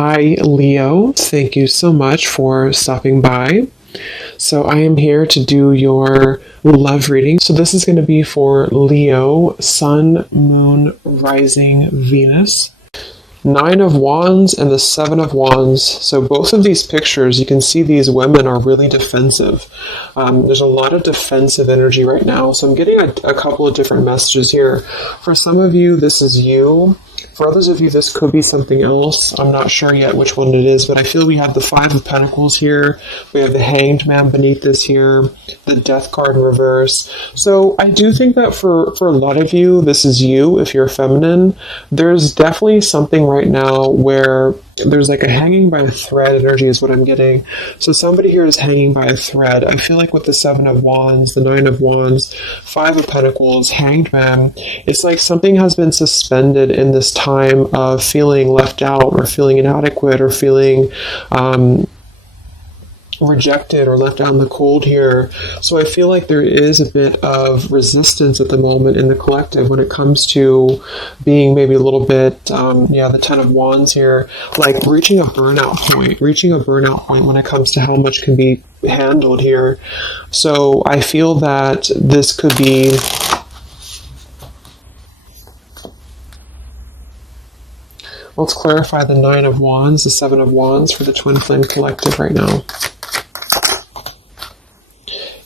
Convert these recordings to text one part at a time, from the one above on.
Hi, Leo. Thank you so much for stopping by. So, I am here to do your love reading. So, this is going to be for Leo, Sun, Moon, Rising, Venus. Nine of Wands and the Seven of Wands. So both of these pictures, you can see these women are really defensive. There's a lot of defensive energy right now. So I'm getting a couple of different messages here. For some of you, this is you. For others of you, this could be something else. I'm not sure yet which one it is, but I feel we have the Five of Pentacles here. We have the Hanged Man beneath this here, the Death card in reverse. So I do think that for a lot of you, this is you, if you're feminine. There's definitely something right now where there's like a hanging by a thread energy is what I'm getting. So somebody here is hanging by a thread. I feel like with the Seven of Wands, the Nine of Wands, Five of Pentacles, Hanged Man, it's like something has been suspended in this time of feeling left out or feeling inadequate or feeling rejected or left out in the cold here. So I feel like there is a bit of resistance at the moment in the collective when it comes to being maybe a little bit, the Ten of Wands here, like reaching a burnout point when it comes to how much can be handled here. So I feel that this could be let's clarify the Nine of Wands, the Seven of Wands for the Twin Flame Collective right now.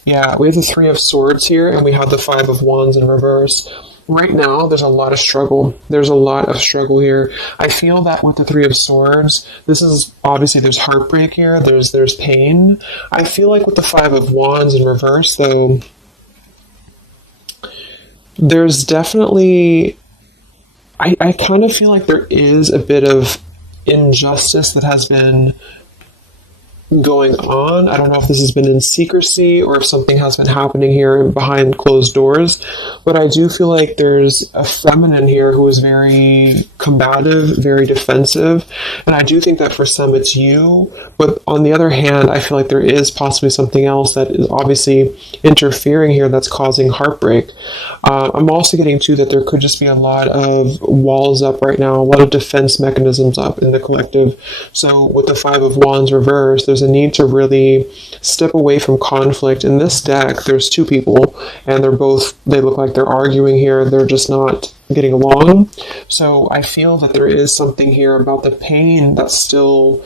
Yeah, we have the Three of Swords here, and we have the Five of Wands in reverse. Right now, there's a lot of struggle. There's a lot of struggle here. I feel that with the Three of Swords, this is obviously there's heartbreak here. There's pain. I feel like with the Five of Wands in reverse, though, there's definitely I kind of feel like there is a bit of injustice that has been going on. I don't know if this has been in secrecy or if something has been happening here behind closed doors, but I do feel like there's a feminine here who is very combative, very defensive, and I do think that for some it's you, but on the other hand, I feel like there is possibly something else that is obviously interfering here that's causing heartbreak. I'm also getting too that there could just be a lot of walls up right now, a lot of defense mechanisms up in the collective. So with the Five of Wands reversed, there's a need to really step away from conflict. In this deck, there's two people, and they look like they're arguing here. They're just not getting along. So I feel that there is something here about the pain that's still...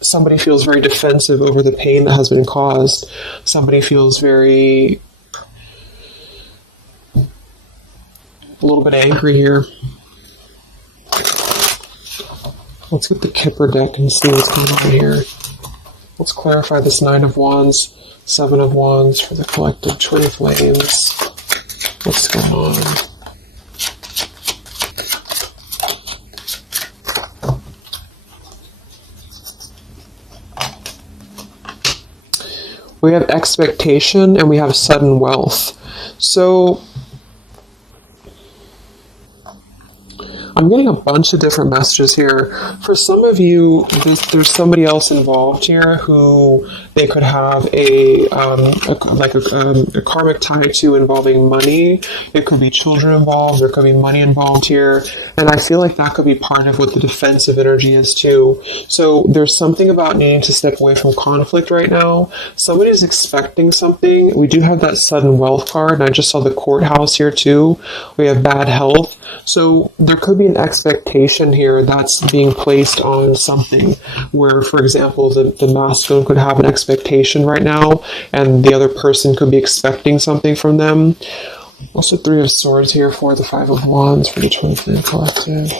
Somebody feels very defensive over the pain that has been caused. Somebody feels very... a little bit angry here. Let's get the Kipper deck and see what's going on here. Let's clarify this Nine of Wands, Seven of Wands for the collective Twin Flames. What's going on? We have expectation and we have sudden wealth. So I'm getting a bunch of different messages here. For some of you, there's somebody else involved here who they could have a karmic tie to involving money. It could be children involved. There could be money involved here. And I feel like that could be part of what the defensive energy is too. So there's something about needing to step away from conflict right now. Somebody's expecting something. We do have that sudden wealth card. And I just saw the courthouse here too. We have bad health. So there could be an expectation here that's being placed on something where, for example, the masculine could have an expectation right now and the other person could be expecting something from them. Also Three of Swords here for the Five of Wands for the Twin Flame Collective.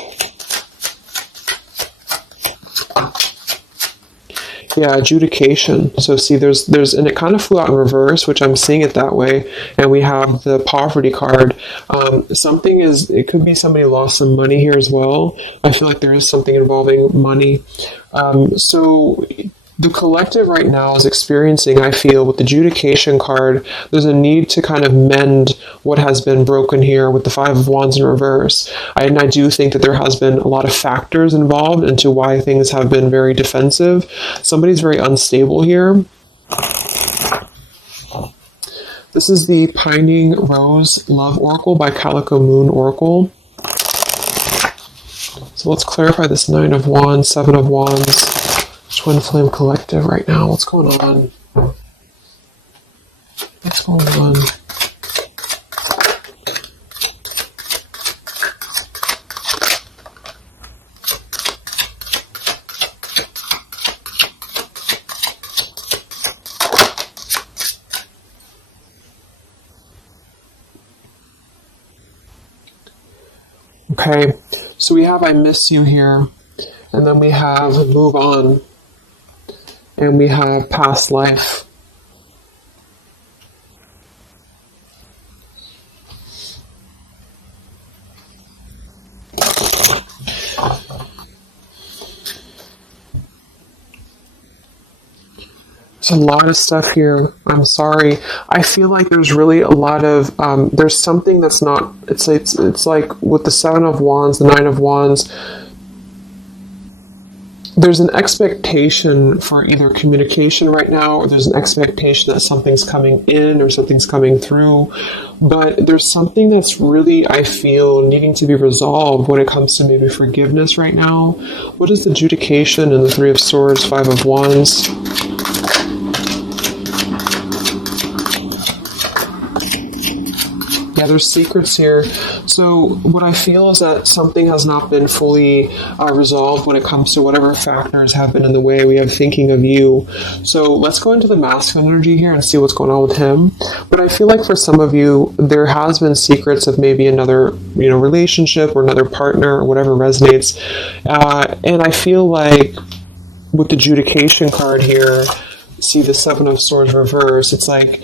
Yeah, adjudication. So see, there's, and it kind of flew out in reverse, which I'm seeing it that way. And we have the poverty card. It could be somebody lost some money here as well. I feel like there is something involving money. So the collective right now is experiencing, I feel, with the adjudication card, there's a need to kind of mend what has been broken here with the Five of Wands in reverse. And I do think that there has been a lot of factors involved into why things have been very defensive. Somebody's very unstable here. This is the Pining Rose Love Oracle by Calico Moon Oracle. So let's clarify this Nine of Wands, Seven of Wands, Twin Flame Collective right now. What's going on? What's going on? Okay, so we have I miss you here, and then we have move on, and we have past life. There's a lot of stuff here. I'm sorry. I feel like there's really a lot of there's something that's not. It's like with the Seven of Wands, the Nine of Wands. There's an expectation for either communication right now, or there's an expectation that something's coming in or something's coming through. But there's something that's really, I feel, needing to be resolved when it comes to maybe forgiveness right now. What is the adjudication in the Three of Swords, Five of Wands? Yeah, there's secrets here. So what I feel is that something has not been fully resolved when it comes to whatever factors have been in the way. We have thinking of you. So let's go into the masculine energy here and see what's going on with him. But I feel like for some of you, there has been secrets of maybe another, relationship or another partner or whatever resonates. And I feel like with the adjudication card here, see the Seven of Swords reverse, it's like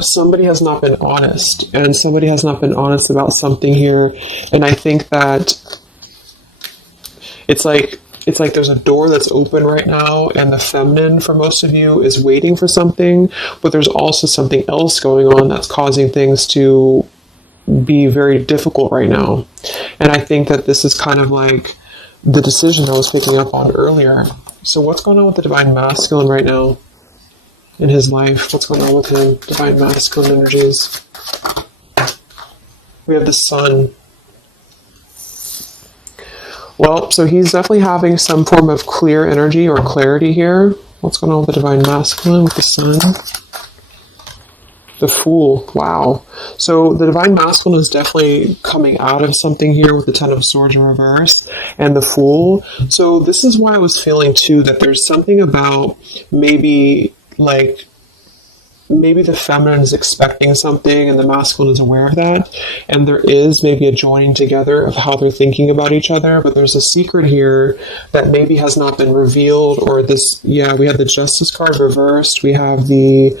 somebody has not been honest, and somebody has not been honest about something here. And I think that it's like there's a door that's open right now, and the feminine for most of you is waiting for something, but there's also something else going on that's causing things to be very difficult right now. And I think that this is kind of like the decision I was picking up on earlier. So what's going on with the Divine Masculine right now in his life? What's going on with him? Divine Masculine energies. We have the Sun. Well, so he's definitely having some form of clear energy or clarity here. What's going on with the Divine Masculine with the Sun? The Fool. Wow. So the Divine Masculine is definitely coming out of something here with the Ten of Swords in reverse and the Fool. So this is why I was feeling too that there's something about maybe the feminine is expecting something and the masculine is aware of that, and there is maybe a joining together of how they're thinking about each other, but there's a secret here that maybe has not been revealed. Or this, we have the Justice card reversed, we have the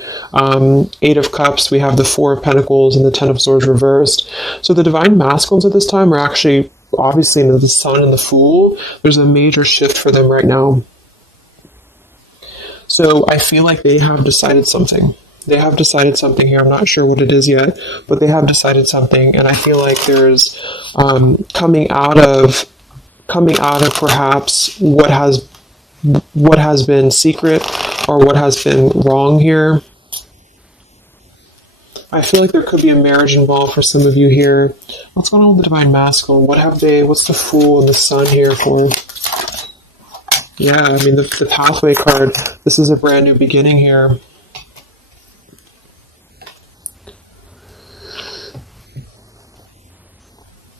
Eight of Cups, we have the Four of Pentacles, and the Ten of Swords reversed. So the Divine Masculines at this time are actually obviously into the Sun and the Fool. There's a major shift for them right now. So I feel like they have decided something. They have decided something here. I'm not sure what it is yet, but they have decided something. And I feel like there's coming out of perhaps what has been secret or what has been wrong here. I feel like there could be a marriage involved for some of you here. What's going on with the Divine Masculine? What's the Fool and the Sun here for? Yeah, I mean, the Pathway card, this is a brand new beginning here.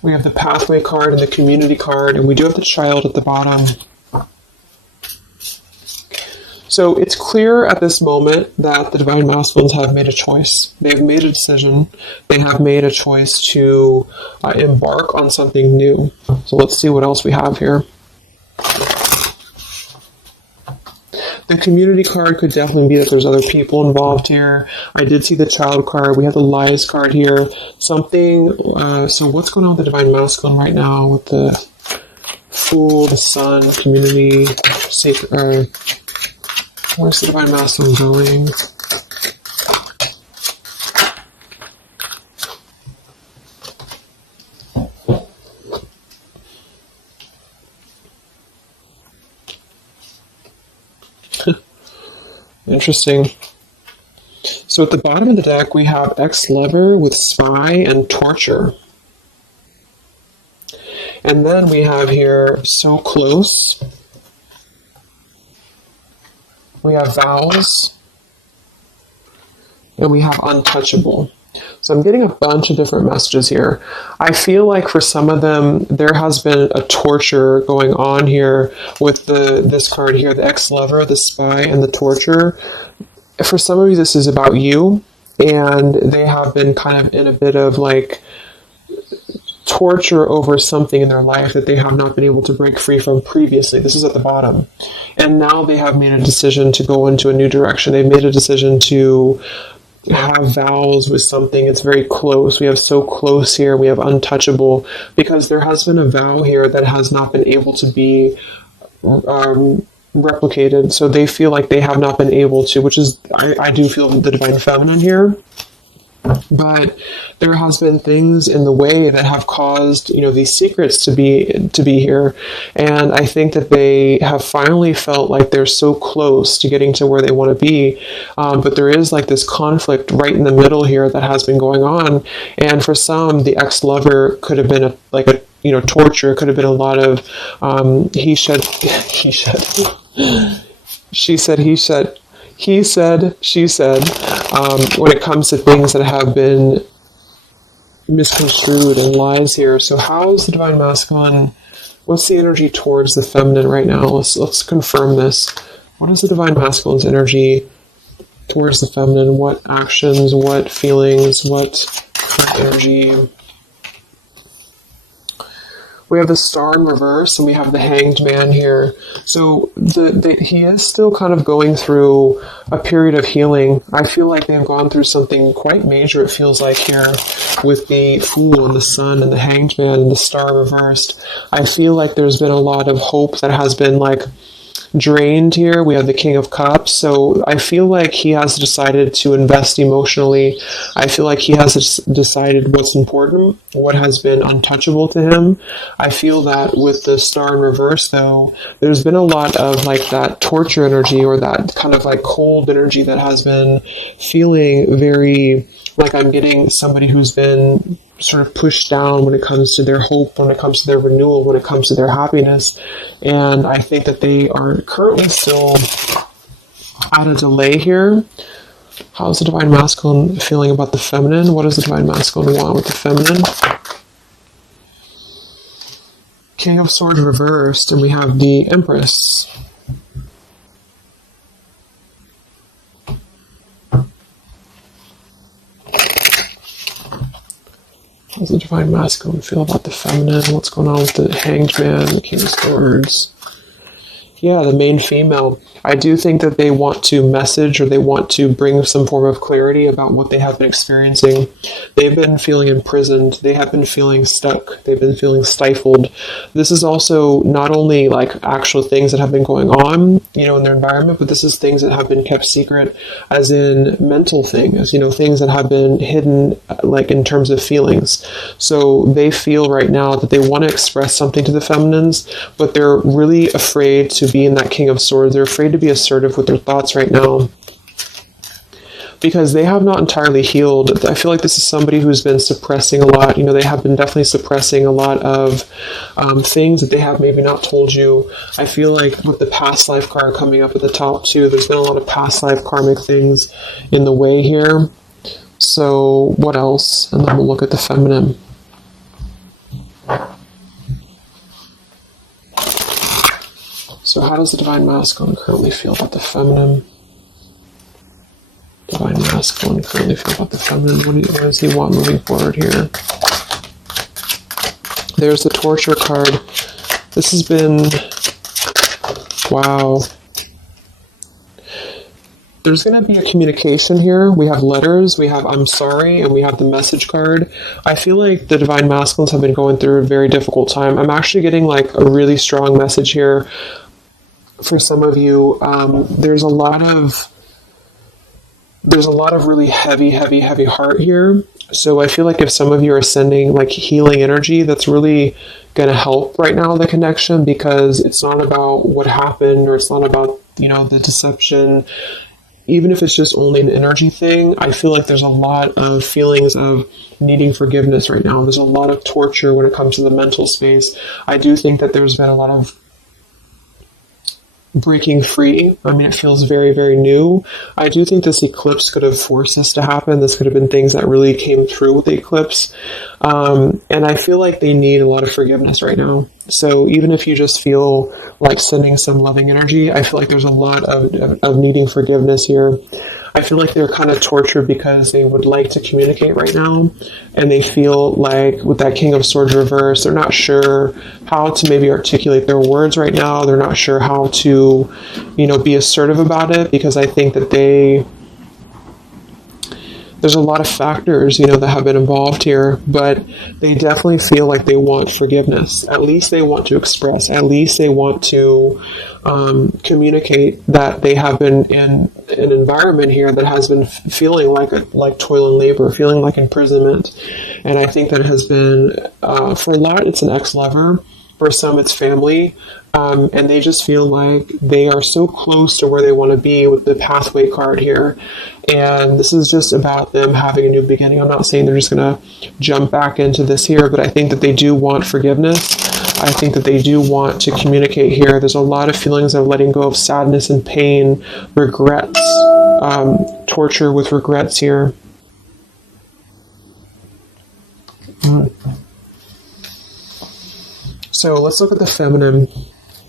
We have the Pathway card and the Community card, and we do have the Child at the bottom. So it's clear at this moment that the Divine Masculines have made a choice. They've made a decision. They have made a choice to embark on something new. So let's see what else we have here. The Community card could definitely be that there's other people involved here. I did see the Child card. We have the Lies card here. Something, so what's going on with the Divine Masculine right now with the Fool, the Sun, Community, Sacred, where's the Divine Masculine going? Interesting. So at the bottom of the deck, we have ex-lover with spy and torture. And then we have here so close. We have vows. And we have untouchable. So I'm getting a bunch of different messages here. I feel like for some of them, there has been a torture going on here with this card here, the ex-lover, the spy, and the torture. For some of you, this is about you, and they have been kind of in a bit of like torture over something in their life that they have not been able to break free from previously. This is at the bottom. And now they have made a decision to go into a new direction. They've made a decision to have vows with something. It's very close. We have so close here. We have untouchable, because there has been a vow here that has not been able to be replicated. So they feel like they have not been able to, which is, I do feel the divine feminine here. But there has been things in the way that have caused, these secrets to be here. And I think that they have finally felt like they're so close to getting to where they want to be. But there is like this conflict right in the middle here that has been going on. And for some, the ex-lover could have been torture. It could have been a lot of he said, she said, he said, he said, she said, when it comes to things that have been misconstrued and lies here. So how is the divine masculine? What's the energy towards the feminine right now? Let's confirm this. What is the divine masculine's energy towards the feminine? What actions, what feelings, what energy? We have the Star in reverse, and we have the Hanged Man here. So he is still kind of going through a period of healing. I feel like they've gone through something quite major, it feels like, here with the Fool and the Sun and the Hanged Man and the Star reversed. I feel like there's been a lot of hope that has been drained here. We have the King of Cups. So I feel like he has decided to invest emotionally. I feel like he has decided what's important, what has been untouchable to him. I feel that with the Star in reverse, though, there's been a lot of that torture energy, or that kind of cold energy that has been feeling very like I'm getting somebody who's been sort of pushed down when it comes to their hope, when it comes to their renewal, when it comes to their happiness. And I think that they are currently still at a delay here. How's the divine masculine feeling about the feminine? What does the divine masculine want with the feminine? King of Swords reversed, and we have the Empress. How does the divine masculine feel about the feminine? What's going on with the Hanged Man, the King of Swords? Yeah, the main female. I do think that they want to message, or they want to bring some form of clarity about what they have been experiencing. They've been feeling imprisoned. They have been feeling stuck. They've been feeling stifled. This is also not only actual things that have been going on, in their environment, but this is things that have been kept secret, as in mental things, things that have been hidden, in terms of feelings. So they feel right now that they want to express something to the feminines, but they're really afraid to be in that King of Swords. They're afraid to be assertive with their thoughts right now, because they have not entirely healed. I feel like this is somebody who's been suppressing a lot. They have been definitely suppressing a lot of things that they have maybe not told you. I feel like with the past life card coming up at the top too, there's been a lot of past life karmic things in the way here. So what else? And then we'll look at the feminine. So how does the divine masculine currently feel about the feminine? Divine masculine currently feel about the feminine? What does he want moving forward here? There's the torture card. This has been... Wow. There's going to be a communication here. We have letters, we have I'm sorry, and we have the message card. I feel like the divine masculines have been going through a very difficult time. I'm actually getting a really strong message here. For some of you, there's a lot of really heavy heart here. So I feel like if some of you are sending healing energy, that's really going to help right now, the connection, because it's not about what happened, or it's not about, the deception. even if it's just only an energy thing, I feel like there's a lot of feelings of needing forgiveness right now. There's a lot of torture when it comes to the mental space. I do think that there's been a lot of breaking free. I mean, it feels very, very new. I do think this eclipse could have forced this to happen. This could have been things that really came through with the eclipse. And I feel like they need a lot of forgiveness right now. So even if you just feel like sending some loving energy, I feel like there's a lot of needing forgiveness here. I feel like they're kind of tortured because they would like to communicate right now, and they feel like with that King of Swords reverse, they're not sure how to maybe articulate their words right now. They're not sure how to, be assertive about it, because I think that there's a lot of factors, that have been involved here, but they definitely feel like they want forgiveness. At least they want to express, at least they want to communicate that they have been in an environment here that has been feeling like toil and labor, feeling like imprisonment. And I think that it has been, for a lot, it's an ex-lover. For some, it's family. And they just feel like they are so close to where they want to be with the pathway card here. And this is just about them having a new beginning. I'm not saying they're just going to jump back into this here, but I think that they do want forgiveness. I think that they do want to communicate here. There's a lot of feelings of letting go of sadness and pain, regrets, torture with regrets here. So let's look at the feminine.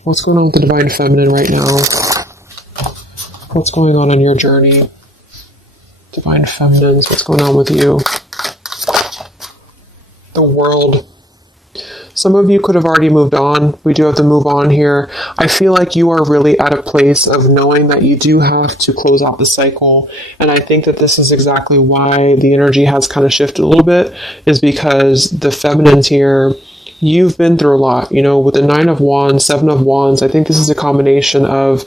What's going on with the divine feminine right now? What's going on your journey? Divine feminines, what's going on with you? The world. Some of you could have already moved on. We do have to move on here. I feel like you are really at a place of knowing that you do have to close out the cycle. And I think that this is exactly why the energy has kind of shifted a little bit, is because the feminines here, you've been through a lot, with the 9 of Wands, 7 of Wands. I think this is a combination of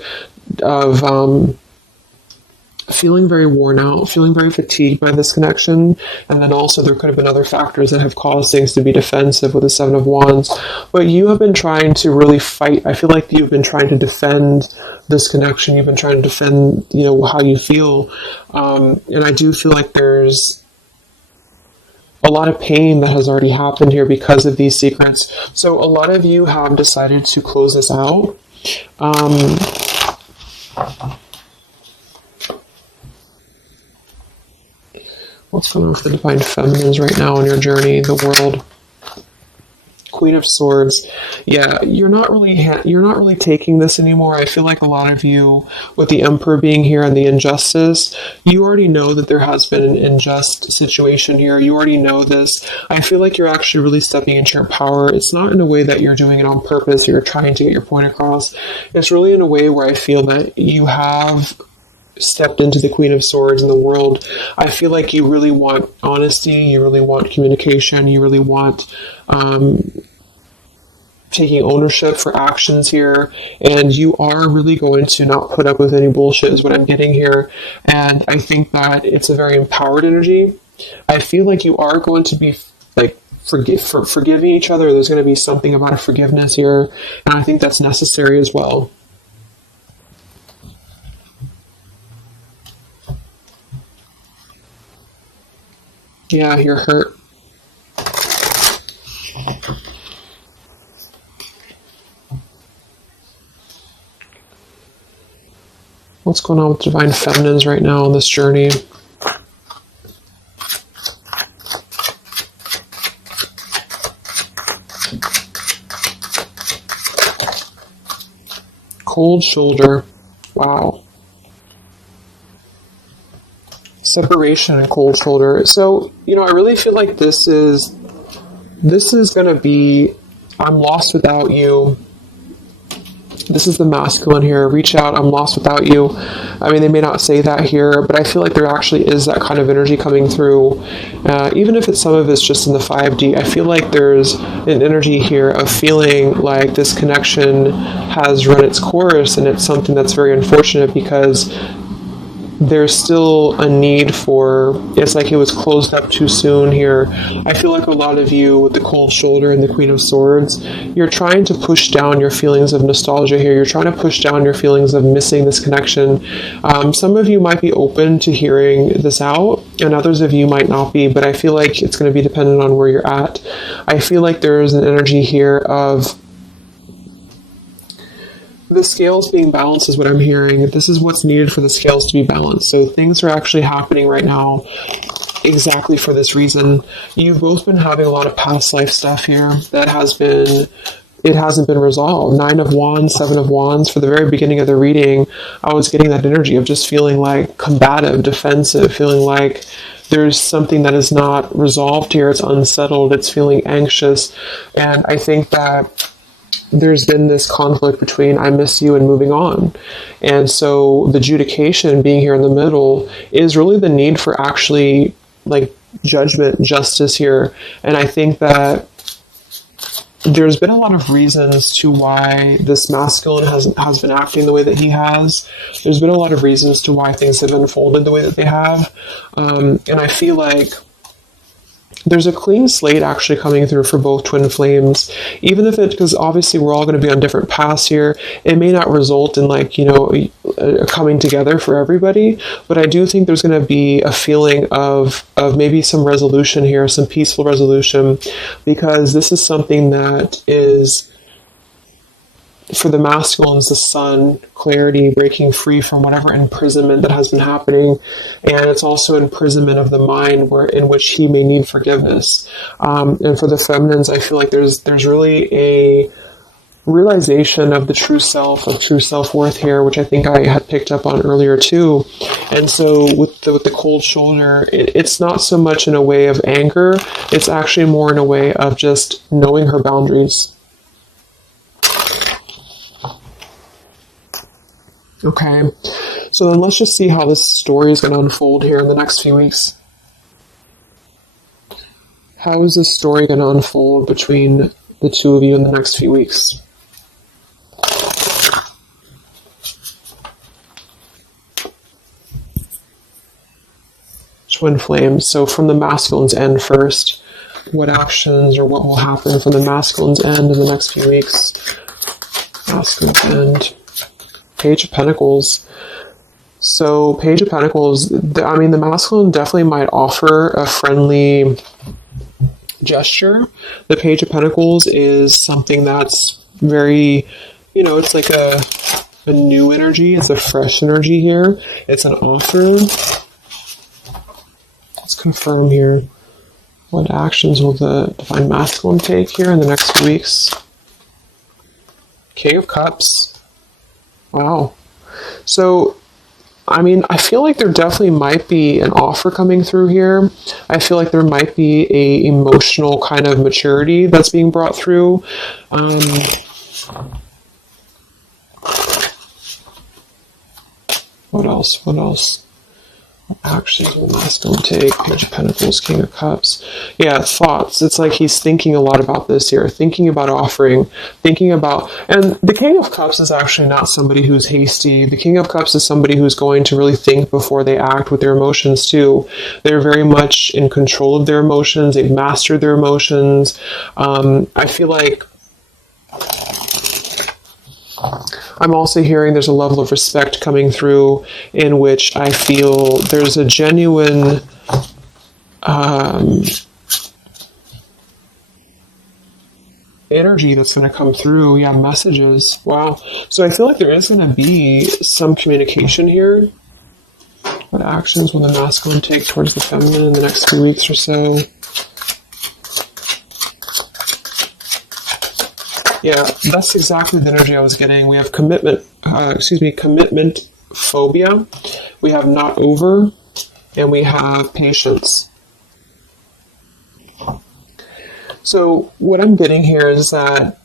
feeling very worn out, feeling very fatigued by this connection. And then also there could have been other factors that have caused things to be defensive with the 7 of Wands. But you have been trying to really fight. I feel like you've been trying to defend this connection. You've been trying to defend, how you feel. And I do feel like there's a lot of pain that has already happened here because of these secrets. So a lot of you have decided to close this out. What's going on with the divine feminines right now on your journey, the world? Queen of Swords. Yeah, you're not really taking this anymore. I feel like a lot of you, with the Emperor being here and the injustice, you already know that there has been an unjust situation here. You already know this. I feel like you're actually really stepping into your power. It's not in a way that you're doing it on purpose or you're trying to get your point across. It's really in a way where I feel that you have stepped into the Queen of Swords in the world. I feel like you really want honesty, you really want communication, you really want taking ownership for actions here, and you are really going to not put up with any bullshit is what I'm getting here. And I think that it's a very empowered energy. I feel like you are going to be like forgiving each other. There's going to be something about a forgiveness here, and I think that's necessary as well. Yeah, you're hurt. What's going on with divine feminines right now on this journey? Cold shoulder. Wow. Separation and cold shoulder. So, I really feel like this is going to be, I'm lost without you. This is the masculine here. Reach out, I'm lost without you. I mean, they may not say that here, but I feel like there actually is that kind of energy coming through. Even if some of it's just in the 5D, I feel like there's an energy here of feeling like this connection has run its course, and it's something that's very unfortunate because there's still a need for, it's like it was closed up too soon here. I feel like a lot of you with the cold shoulder and the Queen of Swords, you're trying to push down your feelings of nostalgia here. You're trying to push down your feelings of missing this connection. Some of you might be open to hearing this out, and others of you might not be, but I feel like it's going to be dependent on where you're at. I feel like there's an energy here of the scales being balanced is what I'm hearing. This is what's needed for the scales to be balanced. So things are actually happening right now exactly for this reason. You've both been having a lot of past life stuff here that it hasn't been resolved. 9 of Wands, 7 of Wands. For the very beginning of the reading, I was getting that energy of just feeling like combative, defensive, feeling like there's something that is not resolved here. It's unsettled. It's feeling anxious. And I think that there's been this conflict between I miss you and moving on. And so the adjudication being here in the middle is really the need for actually like judgment, justice here. And I think that there's been a lot of reasons to why this masculine has been acting the way that he has. There's been a lot of reasons to why things have unfolded the way that they have. And I feel like there's a clean slate actually coming through for both twin flames, even if because obviously we're all going to be on different paths here. It may not result in like, a coming together for everybody, but I do think there's going to be a feeling of maybe some resolution here, some peaceful resolution, because this is something that is, for the masculines, the sun, clarity, breaking free from whatever imprisonment that has been happening. And it's also imprisonment of the mind in which he may need forgiveness. And for the feminines, I feel like there's really a realization of the true self, of true self-worth here, which I think I had picked up on earlier too. And so with the cold shoulder, it's not so much in a way of anger. It's actually more in a way of just knowing her boundaries. Okay, so then let's just see how this story is going to unfold here in the next few weeks. How is this story going to unfold between the two of you in the next few weeks? Twin flames. So from the masculine's end first, what actions or what will happen from the masculine's end in the next few weeks? Masculine's end. Page of Pentacles. So Page of Pentacles, the masculine definitely might offer a friendly gesture. The Page of Pentacles is something that's very, it's like a new energy. It's a fresh energy here. It's an offer. Let's confirm here. What actions will the Divine Masculine take here in the next few weeks? King of Cups. Wow. So, I feel like there definitely might be an offer coming through here. I feel like there might be a emotional kind of maturity that's being brought through. What else? Actually, the masculine take, Page of Pentacles, King of Cups. Yeah, thoughts. It's like he's thinking a lot about this here, thinking about offering, and the King of Cups is actually not somebody who's hasty. The King of Cups is somebody who's going to really think before they act with their emotions too. They're very much in control of their emotions. They've mastered their emotions. I feel like I'm also hearing there's a level of respect coming through in which I feel there's a genuine energy that's going to come through. Yeah, messages. Wow. So I feel like there is going to be some communication here. What actions will the masculine take towards the feminine in the next few weeks or so? Yeah, that's exactly the energy I was getting. We have commitment phobia. We have not over, and we have patience. So what I'm getting here is that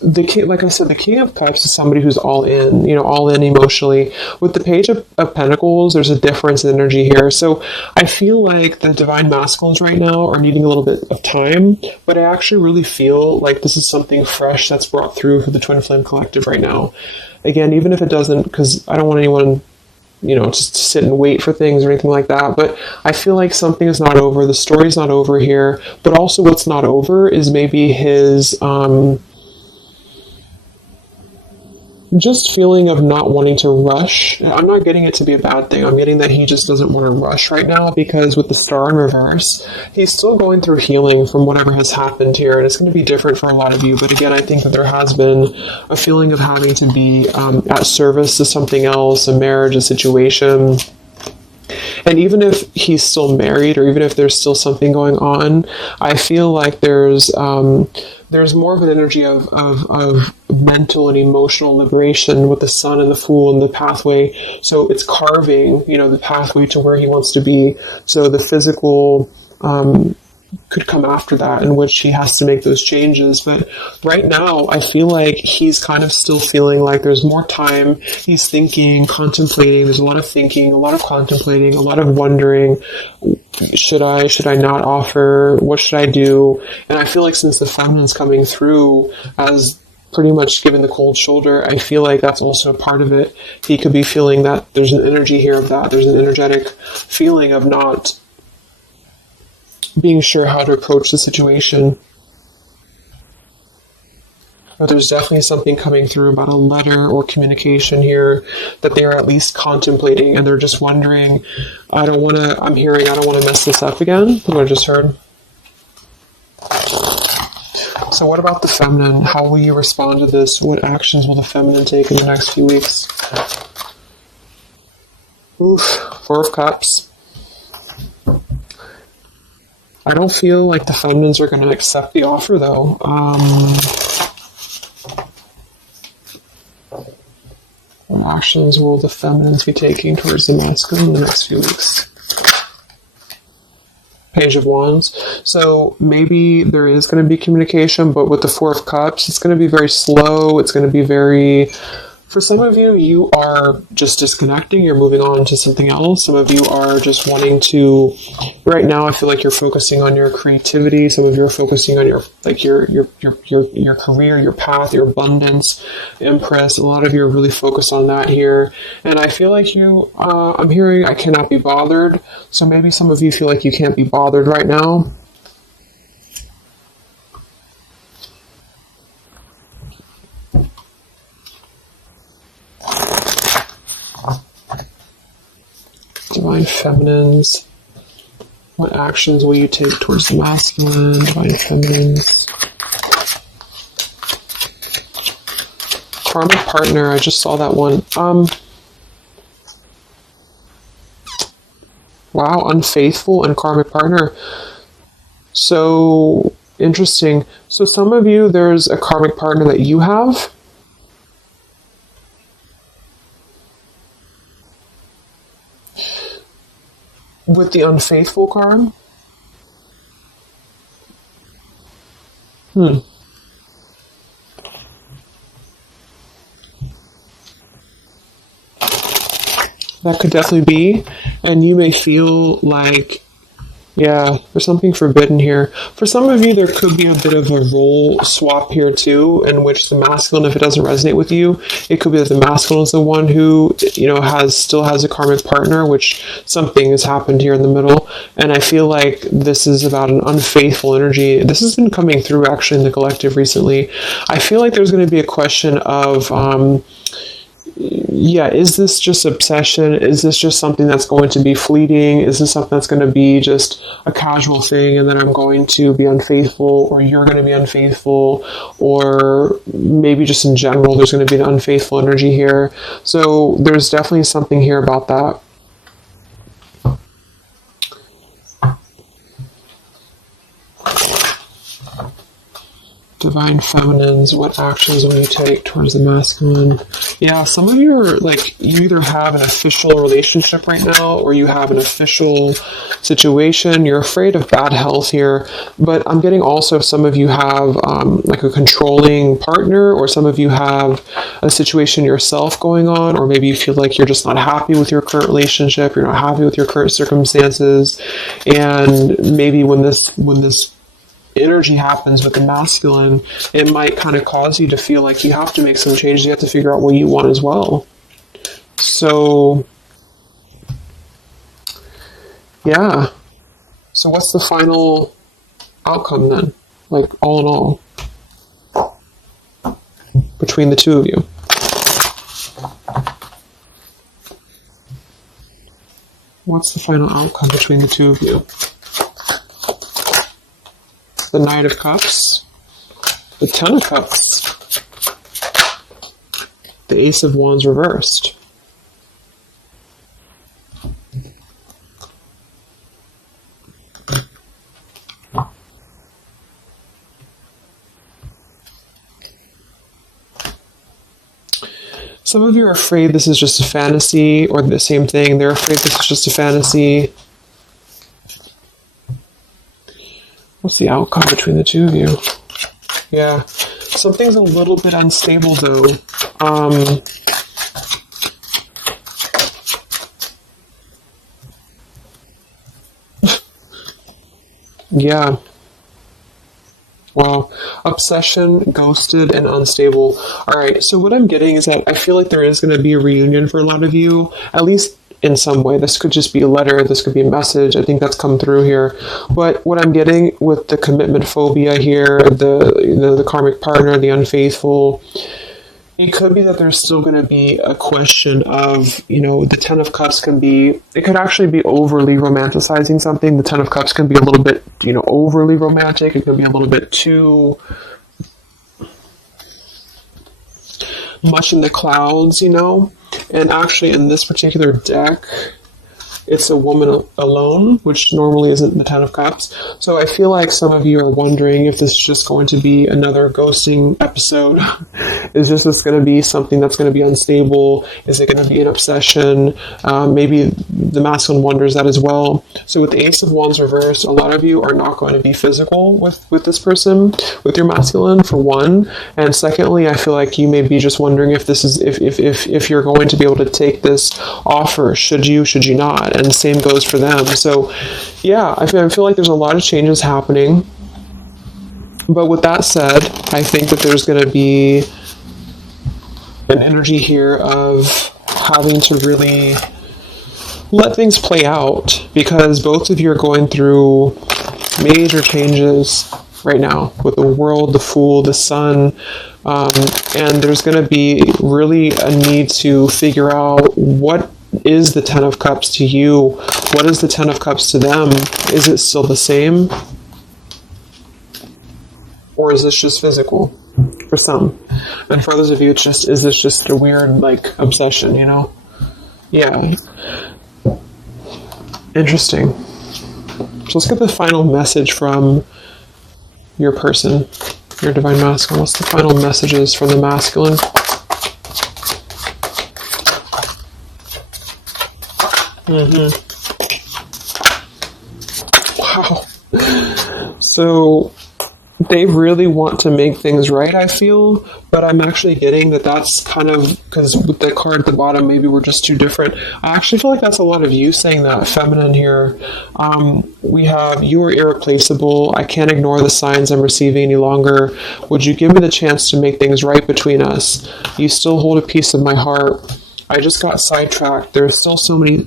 the king, like I said, the King of Cups is somebody who's all in, all in emotionally. With the Page of Pentacles, there's a difference in energy here. So I feel like the Divine Masculines right now are needing a little bit of time, but I actually really feel like this is something fresh that's brought through for the Twin Flame Collective right now. Again, even if it doesn't, because I don't want anyone just sit and wait for things or anything like that. But I feel like something is not over. The story's not over here. But also what's not over is maybe his just feeling of not wanting to rush. I'm not getting it to be a bad thing. I'm getting that he just doesn't want to rush right now, because with the star in reverse, he's still going through healing from whatever has happened here, and it's going to be different for a lot of you. But again, I think that there has been a feeling of having to be at service to something else, a marriage, a situation. And even if he's still married, or even if there's still something going on, I feel like there's more of an energy of mental and emotional liberation with the sun and the fool and the pathway. So it's carving, the pathway to where he wants to be. So the physical could come after that, in which he has to make those changes. But right now, I feel like he's kind of still feeling like there's more time. He's thinking, contemplating. There's a lot of thinking, a lot of contemplating, a lot of wondering. Should I not offer? What should I do? And I feel like since the feminine's coming through as pretty much giving the cold shoulder, I feel like that's also a part of it. He could be feeling that there's an energy here of that. There's an energetic feeling of not being sure how to approach the situation. But there's definitely something coming through about a letter or communication here that they are at least contemplating, and they're just wondering, I don't want to mess this up again. What I just heard. So what about the feminine? How will you respond to this? What actions will the feminine take in the next few weeks? Oof, Four of Cups. I don't feel like the feminines are going to accept the offer, though. What actions will the feminines be taking towards the masculine in the next few weeks? Page of Wands. So maybe there is going to be communication, but with the Four of Cups, it's going to be very slow. It's going to be very... For some of you, you are just disconnecting. You're moving on to something else. Some of you are just wanting to... Right now, I feel like you're focusing on your creativity. Some of you are focusing on your career, your path, your abundance, Empress. A lot of you are really focused on that here. And I feel like you... I'm hearing I cannot be bothered. So maybe some of you feel like you can't be bothered right now. Divine Feminines. What actions will you take towards the masculine? Divine Feminines. Karmic partner. I just saw that one. Wow, unfaithful and karmic partner. So interesting. So some of you, there's a karmic partner that you have. With the unfaithful card? That could definitely be. And you may feel like, yeah, there's something forbidden here. For some of you, there could be a bit of a role swap here too, in which the masculine, if it doesn't resonate with you, it could be that the masculine is the one who, still has a karmic partner, which something has happened here in the middle. And I feel like this is about an unfaithful energy. This has been coming through actually in the collective recently. I feel like there's going to be a question of, is this just obsession? Is this just something that's going to be fleeting? Is this something that's going to be just a casual thing, and then I'm going to be unfaithful, or you're going to be unfaithful, or maybe just in general there's going to be an unfaithful energy here. So there's definitely something here about that. Divine Feminines, what actions will you take towards the masculine? Yeah, some of you are you either have an official relationship right now, or you have an official situation. You're afraid of bad health here, but I'm getting also some of you have a controlling partner, or some of you have a situation yourself going on, or maybe you feel like you're just not happy with your current relationship, you're not happy with your current circumstances, and maybe when this energy happens with the masculine, it might kind of cause you to feel like you have to make some changes. You have to figure out what you want as well. So Yeah. So what's the final outcome then? Like, all in all, between the two of you? What's the final outcome between the two of you? The Knight of Cups, the Ten of Cups, the Ace of Wands reversed. Some of you are afraid this is just a fantasy, or the same thing. They're afraid this is just a fantasy. What's the outcome between the two of you? Yeah. Something's a little bit unstable, though. Yeah. Wow. Obsession, ghosted, and unstable. Alright, so what I'm getting is that I feel like there is going to be a reunion for a lot of you, at least in some way. This could just be a letter, this could be a message. I think that's come through here. But what I'm getting with the commitment phobia here, the karmic partner, the unfaithful, it could be that there's still going to be a question of, the Ten of Cups it could actually be overly romanticizing something. The Ten of Cups can be a little bit, overly romantic. It can be a little bit too much in the clouds, And actually in this particular deck, it's a woman alone, which normally isn't the Ten of Cups. So I feel like some of you are wondering if this is just going to be another ghosting episode. Is this going to be something that's going to be unstable? Is it going to be an obsession? Maybe the masculine wonders that as well. So with the Ace of Wands reversed, a lot of you are not going to be physical with this person, with your masculine, for one. And secondly, I feel like you may be just wondering if this is if you're going to be able to take this offer. Should you not? And the same goes for them. So yeah, I feel like there's a lot of changes happening. But with that said, I think that there's going to be an energy here of having to really let things play out, because both of you are going through major changes right now with the world, the Fool, the Sun, and there's going to be really a need to figure out what is the Ten of Cups to you? What is the Ten of Cups to them? Is it still the same? Or is this just physical for some? And for others of you, is this just a weird, obsession, Yeah. Interesting. So let's get the final message from your person, your divine masculine. What's the final messages from the masculine? Wow. So they really want to make things right, I feel, but I'm actually getting that that's kind of, because with the card at the bottom, maybe we're just too different. I actually feel like that's a lot of you saying that, feminine here. We have, you are irreplaceable. I can't ignore the signs I'm receiving any longer. Would you give me the chance to make things right between us? You still hold a piece of my heart. I just got sidetracked. There are still so many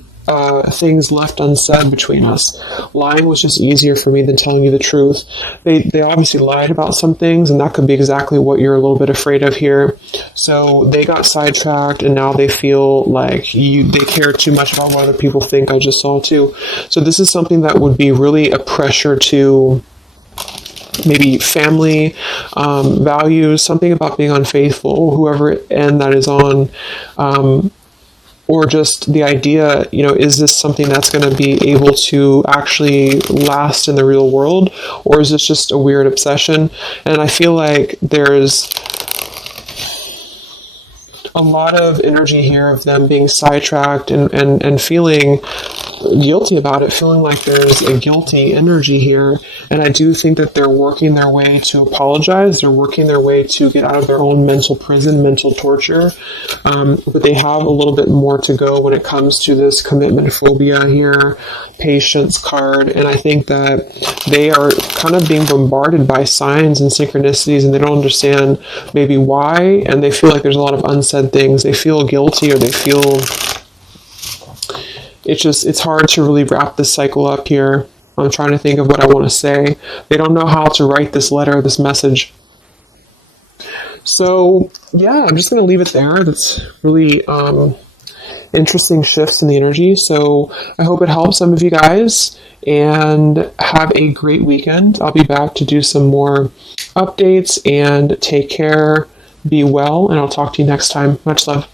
things left unsaid between us. Lying was just easier for me than telling you the truth. They obviously lied about some things, and that could be exactly what you're a little bit afraid of here. So they got sidetracked, and now they feel like they care too much about what other people think. I just saw too. So this is something that would be really a pressure to maybe family, values, something about being unfaithful, whoever end that is on, or just the idea, is this something that's going to be able to actually last in the real world, or is this just a weird obsession? And I feel like there's a lot of energy here of them being sidetracked and feeling guilty about it, feeling like there's a guilty energy here. And I do think that they're working their way to apologize. They're working their way to get out of their own mental prison, mental torture. But they have a little bit more to go when it comes to this commitment phobia here, patience card. And I think that they are kind of being bombarded by signs and synchronicities, and they don't understand maybe why. And they feel like there's a lot of unsaid things. They feel guilty, or they feel it's hard to really wrap this cycle up here. I'm trying to think of what I want to say. They don't know how to write this letter, this message. So, yeah, I'm just going to leave it there. That's really interesting shifts in the energy. So I hope it helps some of you guys, and have a great weekend. I'll be back to do some more updates, and take care, be well, and I'll talk to you next time. Much love.